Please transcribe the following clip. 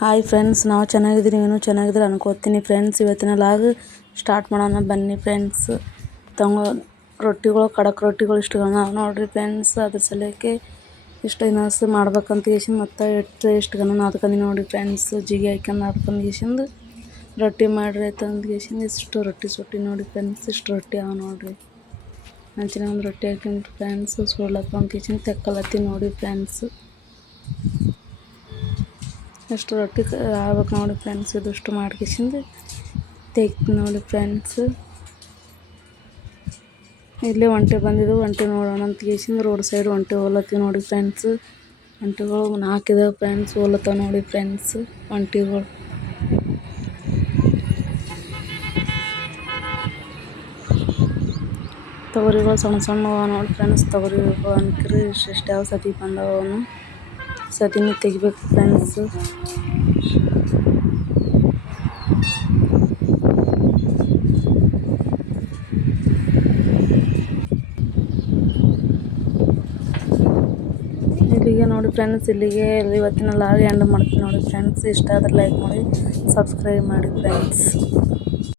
Hi friends ನಾವು ಚೆನ್ನಾಗಿದ್ದೀನಿ ನೀನು ಚೆನ್ನಾಗಿದ್ರೆ ಅನ್ಕೋತೀನಿ ಫ್ರೆಂಡ್ಸ್ ಇವತ್ತಿನ ಲಾಗ್ ಸ್ಟಾರ್ಟ್ ಮಾಡೋಣ ಬನ್ನಿ ಫ್ರೆಂಡ್ಸ್ ತಂಗ, ರೊಟ್ಟಿಗಳು, ಖಡಕ್ ರೊಟ್ಟಿಗಳು ಇಷ್ಟು ನಾವು ನೋಡ್ರಿ ಫ್ರೆಂಡ್ಸ್ ಅದ್ರ ಸಲಕ್ಕೆ ಇಷ್ಟು ಇನಸ್ ಮಾಡ್ಬೇಕಂತ ಗೇಸಿಂದ ಮತ್ತು ಎಷ್ಟು ಎಷ್ಟು ಗನ ನಾದ್ಕೊಂಡು ನೋಡಿ ಫ್ರೆಂಡ್ಸ್ ಜಿಗಿ ಹಾಕ್ಯಂಡು ನಾದ್ಕೊಂಡು ಗೇಸಿಂದ ರೊಟ್ಟಿ ಮಾಡಿರಿ ತಂದು ಗೇಸಿಂದ ಇಷ್ಟು ರೊಟ್ಟಿ ಸುಟ್ಟಿ ನೋಡಿ ಫ್ರೆಂಡ್ಸ್ ಇಷ್ಟು ರೊಟ್ಟಿ ಅವ ನೋಡಿರಿ. ಹಂಚಿನ ಒಂದು ರೊಟ್ಟಿ ಹಾಕೊಂಡು ಫ್ರೆಂಡ್ಸ್ ಸುಡ್ಲಕ್ಕ ಅಂತ ತೆಕ್ಕಲತ್ತಿ ನೋಡಿ ಫ್ರೆಂಡ್ಸ್ ಎಷ್ಟು ರೊಟ್ಟಿ ಆಗ್ಬೇಕು ನೋಡಿ ಫ್ರೆಂಡ್ಸ್ ಇದಷ್ಟು ಮಾಡ್ಕೇಸಿಂದ ತೆಗ್ದು ನೋಡಿ ಫ್ರೆಂಡ್ಸ್ ಇಲ್ಲೇ ಒಂಟೆ ಬಂದಿದ್ದು ಒಂಟೆ ನೋಡೋಣ ಅಂತ ಗೇಸಿಂದ ರೋಡ್ ಸೈಡ್ ಒಂಟೆ ಹೋಲತ್ತೀವಿ ನೋಡಿ ಫ್ರೆಂಡ್ಸ್ ಒಂಟೆಗಳು ನಾಲ್ಕಿದಾವೆ ಫ್ರೆಂಡ್ಸ್ ಹೋಲತ್ತಾವ ನೋಡಿ ಫ್ರೆಂಡ್ಸ್ ಒಂಟಿಗಳು. ತೊಗರಿಗಳು ಸಣ್ಣ ಸಣ್ಣ ನೋಡಿ ಫ್ರೆಂಡ್ಸ್ ತೊಗರಿ ಅನ್ಕ್ರಿ ಇಷ್ಟು ಯಾವ ಸತಿ ಬಂದವ ಅವನು ಅದನ್ನು ತೆಗಿಬೇಕು ಫ್ರೆಂಡ್ಸ್ ಇಲ್ಲಿಗೆ ನೋಡಿ ಫ್ರೆಂಡ್ಸ್ ಇಲ್ಲಿಗೆ ಇವತ್ತಿನ ಲಾರಿ ಎಂಡ್ ಮಾಡ್ತೀನಿ ನೋಡಿ ಫ್ರೆಂಡ್ಸ್ ಇಷ್ಟ ಆದರೆ ಲೈಕ್ ಮಾಡಿ ಸಬ್ಸ್ಕ್ರೈಬ್ ಮಾಡಿ ಫ್ರೆಂಡ್ಸ್